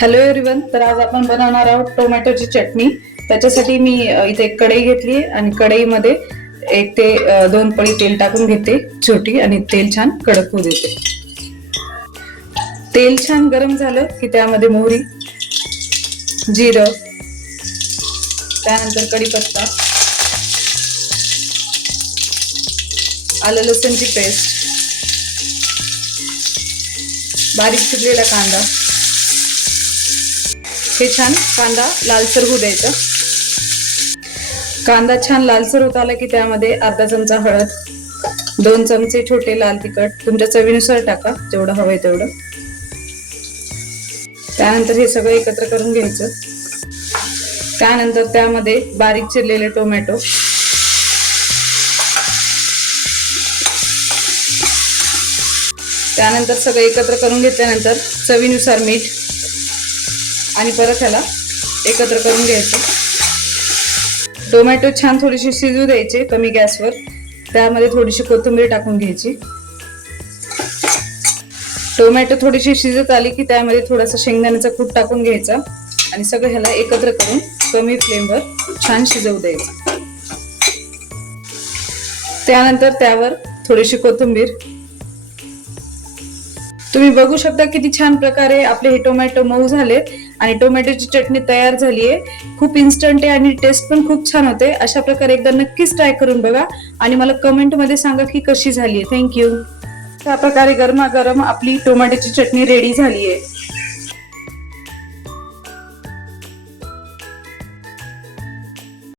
Hello everyone. तर आज आपण बनवणार आहोत टोमॅटोची चटणी. त्याच्यासाठी मी इथे एक कढई घेतली आणि कढईमध्ये 1 ते 2 पळी तेल टाकून घेते छोटी, आणि तेल छान कडक होऊ देते. तेल छान गरम झालं की त्यामध्ये मोहरी, जिरं, त्यानंतर कढीपत्ता, आलं लसूणची पेस्ट, बारीक चिरलेला कांदा, हे छान कांदा लालसर होऊ द्यायचा. कांदा छान लालसर होत आला की त्यामध्ये अर्धा चमचा हळद, 2 चमचे छोटे लाल तिखट, तुमच्या चवीनुसार टाका जेवढं हवंय तेवढं. त्यानंतर हे सगळं एकत्र करून घ्यायचं. त्यानंतर त्यामध्ये बारीक चिरलेले टोमॅटो, त्यानंतर सगळं एकत्र करून घेतल्यानंतर चवीनुसार मीठ, आणि परत ह्याला एकत्र करून घ्यायचं. टोमॅटो छान थोडीशी शिजू द्यायचे कमी गॅसवर. त्यामध्ये थोडीशी कोथिंबीर टाकून घ्यायची. टोमॅटो थोडीशी शिजत आली की त्यामध्ये थोडासा शेंगदाण्याचा कूट टाकून घ्यायचा आणि सगळं ह्याला एकत्र करून कमी फ्लेमवर छान शिजवू द्यायचं. त्यानंतर त्यावर थोडीशी कोथिंबीर. तुम्ही बघू शकता किती छान प्रकारे आपले हे टोमॅटो मऊ झालेत आणि टोमॅटोची चटणी तयार झालीये. खूप इन्स्टंट आहे आणि टेस्ट पण खूप छान होते. अशा प्रकारे एकदा नक्कीच ट्राय करून बघा आणि मला कमेंट मध्ये सांगा की कशी झालीये. थँक्यू. अशा प्रकारे गरमागरम आपली टोमॅटोची चटणी रेडी झालीये.